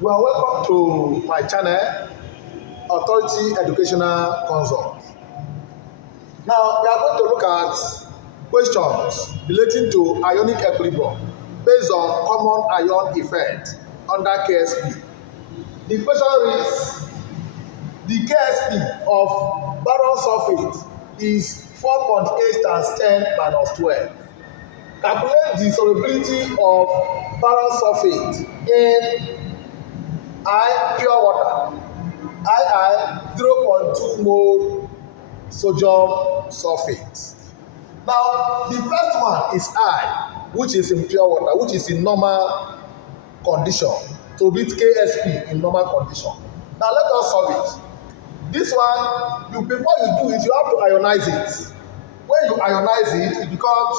You are welcome to my channel, Authority Educational Consult. Now, we are going to look at questions relating to ionic equilibrium based on common ion effect under KSP. The question reads, the KSP of boron sulfate is 4.8 times 10 minus 12. Calculate the solubility of boron sulfate in I pure water, II 0.2 mole sodium sulfate. Now, the first one is I, which is in pure water, which is in normal condition, to beat KSP in normal condition. Now, let us solve it. This one, before you do it, you have to ionize it. When you ionize it, it becomes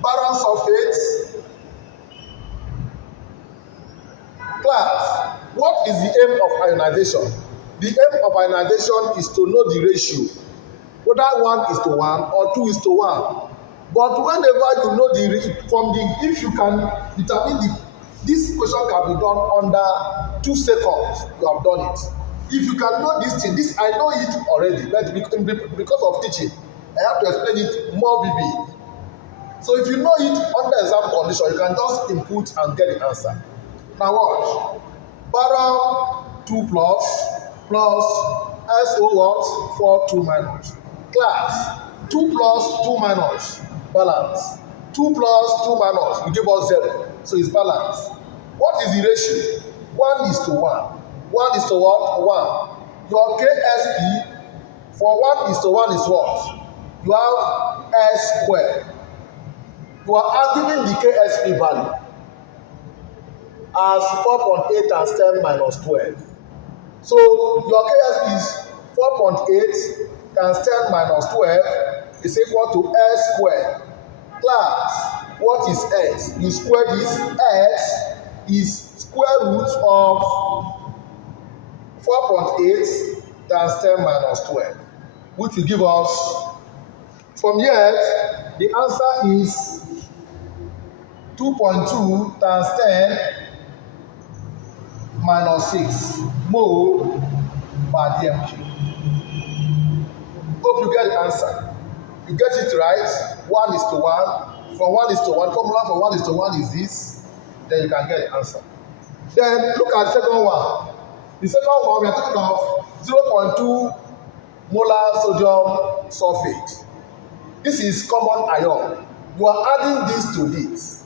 boron sulfate. Class, what is the aim of ionization? The aim of ionization is to know the ratio, whether 1:1 or 2:1. But whenever you know if you can determine this question can be done under 2 seconds, you have done it. If you can know this thing, I know it already, but because of teaching, I have to explain it more vivid. So if you know it under exam condition, you can just input and get the answer. Now watch. Boron 2 plus SO what? 4 2 minus. Class 2 plus 2 minus balance. 2 plus 2 minus will give us 0. So it's balance. What is the ratio? 1:1. 1:what? 1. Your KSP for 1:1 is what? You have S squared. You are giving the KSP value as 4.8 times 10 minus 12. So your KSP is 4.8 times 10 minus 12 is equal to S squared. Class, what is S? You square this. S is square root of 4.8 times 10 minus 12, which will give us, from here, the answer is 2.2 times 10 minus 6 mole per dm cube. Hope you get the answer. You get it right. 1:1. From 1:1, formula for 1:1 is this. Then you can get the answer. Then look at the second one. The second one, we are talking of 0.2 molar sodium sulfate. This is common ion. You are adding this to this.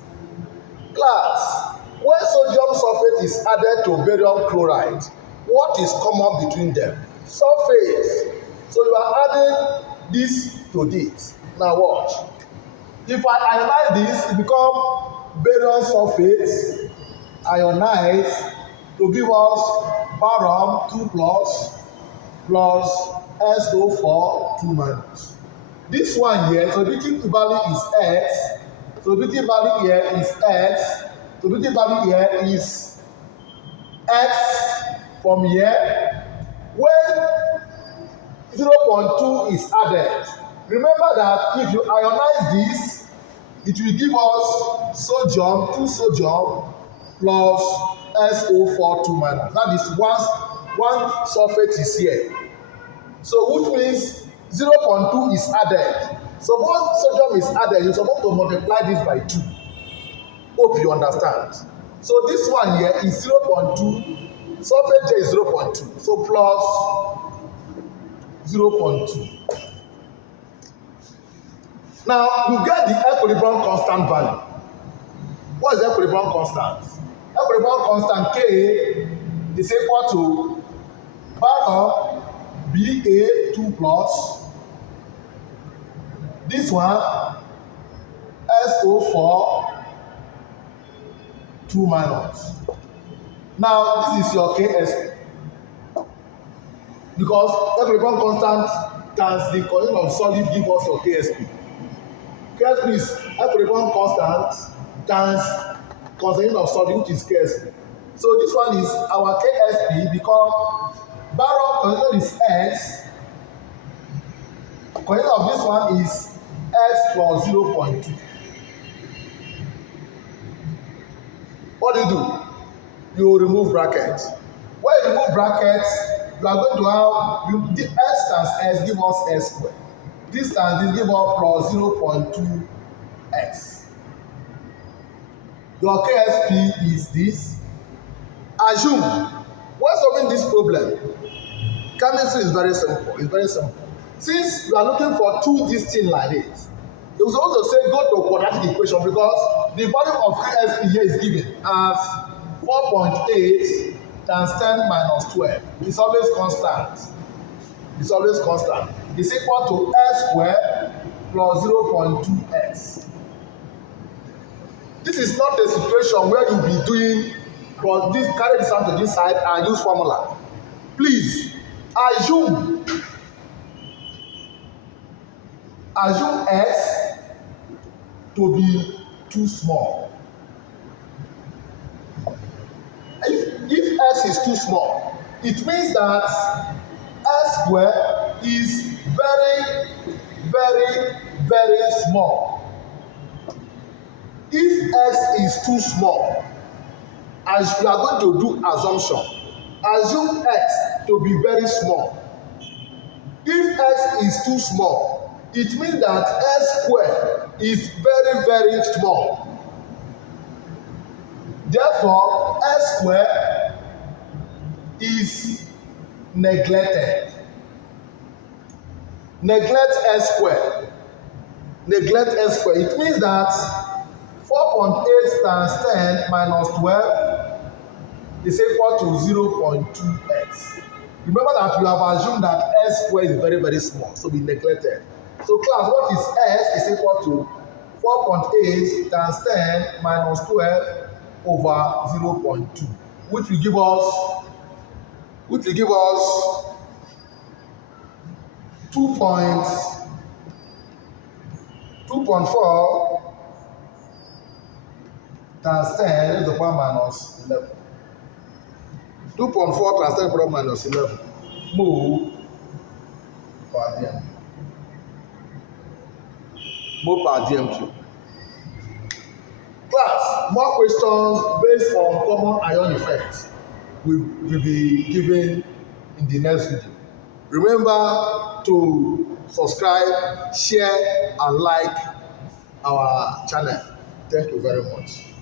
Class, when sodium sulfate is added to barium chloride, what is common between them? Sulfate. So you are adding this to this. Now watch. If I ionize this, it becomes barium sulfate ionized to give us boron 2 plus SO4 2 minus. This one here, solubility value is X. Solubility value here is X. Solubility value here is X from here. When 0.2 is added, remember that if you ionize this, it will give us sodium, 2 sodium plus SO4 2 minus. That is one sulfate is here. So which means 0.2 is added. So once sodium is added, you're supposed to multiply this by 2. Hope you understand. So this one here is 0.2. Sulfate J is 0.2. So plus 0.2. Now you get the equilibrium constant value. What is the equilibrium constant? Equilibrium constant K is equal to boron Ba 2 plus. This one SO4 2 minus. Now this is your KSP. Because equilibrium constant times the concentration of solid give us your KSP. KSP is equilibrium constant times concentration of solid, which is KSP. So this one is our KSP because boron concentration is X. Concentration of this one is X plus 0.2. What do? you remove brackets. When you remove brackets, you are going to have the S times S give us S squared. This times this give us plus 0.2 x. Your KSP is this. Assume, when solving this problem, chemistry is very simple. It's very simple. Since you are looking for two distinct like this, you will also say go to quadratic equation because the value of KSP here is given as 4.8 times 10 minus 12. It's always constant. It's always constant. It's equal to S squared plus 0.2x. This is not a situation where you'll be doing, but this carry this out to this side and use formula. Please assume S to be too small. If S is too small, it means that S squared is very small. If S is too small, as you are going to do assumption, assume X to be very small. If X is too small, it means that S squared is very small. Therefore, S squared is neglected. Neglect S squared. Neglect S squared. It means that 4.8 times 10 minus 12 is equal to 0.2x. Remember that you have assumed that S squared is very small, so we neglected. So class, what is S is equal to 4.8 times 10 minus 12 over 0.2, which will give us 2.4 times 10 to the power minus 11. 2.4 times 10 to the power minus 11 mole per dm. Mole per dm cube. Class, more questions based on common ion effects will be given in the next video. Remember to subscribe, share, and like our channel. Thank you very much.